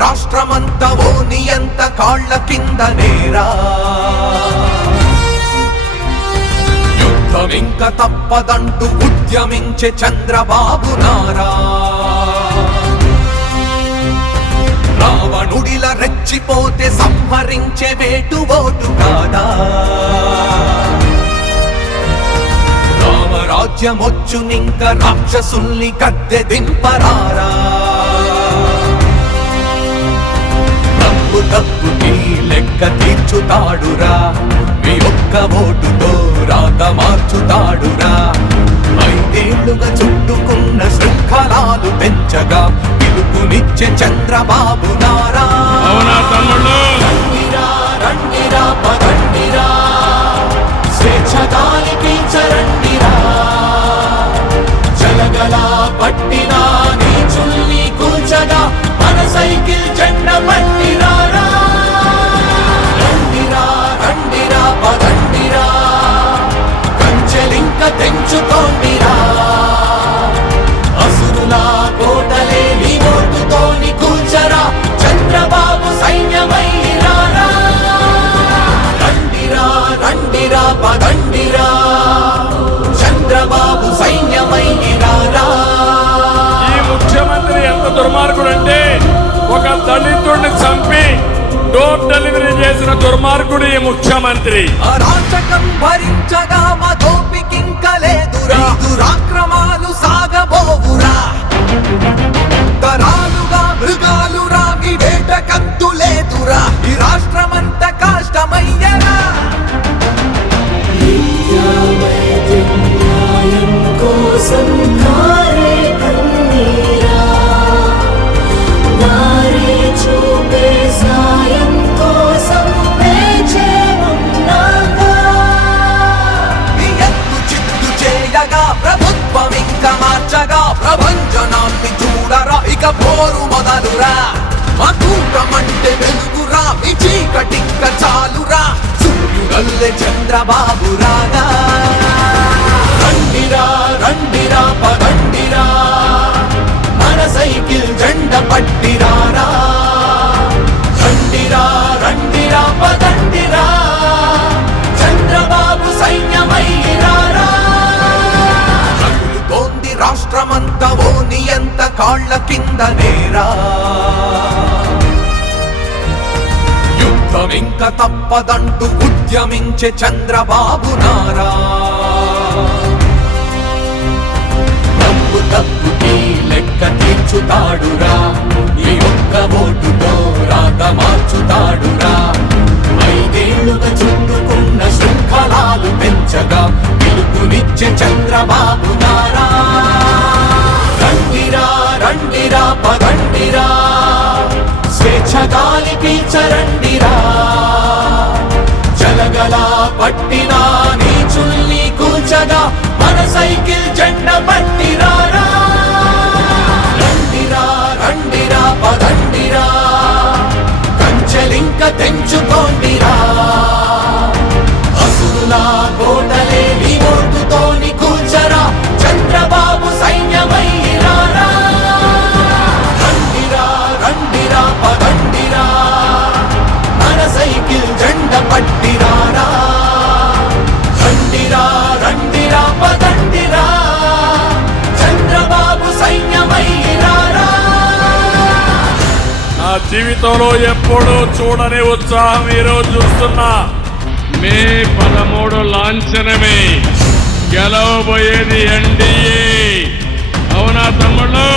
రాష్ట్రమంతా ఓ నియంత కాళ్ల కింద నేరా. యుద్ధం ఇంక తప్పదంటూ ఉద్యమించే చంద్రబాబు నారా. రావణుడిల రెచ్చిపోతే సంహరించే వేటు ఓటు కాదా. రామరాజ్యమొచ్చునింక రాక్షసుల్ని గద్దె దింపరారా. తప్పుకి లెక్క తీర్చుతాడురా, మీ ఒక్క ఓటుతో రాత మార్చుతాడురా. 5 ఏళ్లుగా చుట్టుకున్న శృంఖలాలు పెంచగా పిలుపునిచ్చే చంద్రబాబు నారా. రండిరా రండిరా పదండిరా, స్వేచ్ఛ గాలి పీల్చరండిరా. జలగలా పట్టినా నీచుల్ని కూల్చగా మన సైకిల్ జెండ పట్టిరారా. రండిరా రండిరా పదండిరా, కంచెలింక తెంచుకోండిరా. అసురులా కోటలే నీ ఓటుతోని కూల్చరా, చంద్రబాబు సైన్యమైరారా. రండిరా రండిరా పదండిరా, చంద్రబాబు సైన్యమైరారా. ఈ ముఖ్యమంత్రి ఎంత దుర్మార్గుడంటే, ఒక దళితుడిని చంపి డోర్ డెలివరీ చేసిన దుర్మార్గుడు ఈ ముఖ్యమంత్రి. అరాచకం భరించగా మా దోపికింక లేదురా. దురాక్రమాలు సాగబోవురా. తరాలుగా మృగాలురా, మీ వేటకంతు లేదురా. ఈ రాష్ట్రమంత కష్టమయ్యరా. ప్రభుత్వం ఇంకా మార్చగా ప్రభంజనాన్ని చూడరా. ఇక పోరు మొదలురా. మా కూటమంటే వెలుగురా, మీ చీకటింక చాలురా. సూర్యుడల్లే చంద్రబాబు రాగా. రండిరా రండిరా పదండిరా, మన సైకిల్ జెండ పట్టిరారా. రండిరా రండిరా పదండిరా, చంద్రబాబు సైన్యమైరారా. రాష్ట్రమంతా ఓ నియంత కాళ్ల కింద నేరా. యుద్ధం ఇంక తప్పదంటూ ఉద్యమించే చంద్రబాబు నారా. తప్పుకి లెక్క తీర్చుతాడురా, ఈ ఒక్క ఓటుతో రాత మార్చుతాడురా. 5 ఏళ్లుగా చుట్టుకున్న శృంఖలాలు పెంచగా పిలుపునిచ్చే చంద్రబాబు నారా. రండిరా రండిరా పదండిరా, స్వేచ్ఛ గాలి పీల్చరండిరా. జలగలా పట్టినా నీచుల్ని కూల్చగా మన సైకిల్ జెండ పట్టిరారా. రండిరా రండిరా పదండిరా, కంచెలింక తెంచుకోండిరా. అసురులా కోటలే నీ ఓటుతోని కూల్చరా, చంద్రబాబు సైన్యమైరారా. రండిరా రండిరా పదండిరా, మన సైకిల్ జెండ పట్టిరారా. రండిరా రండిరా పదండిరా, చంద్రబాబు సైన్యమైరారా. నా జీవితంలో ఎప్పుడూ చూడని ఉత్సాహం ఈరోజు చూస్తున్నా. మే 13 లాంఛనమే, గెలవబోయేది ఎన్డీఏ. అవునా తమ్ముళ్ళు?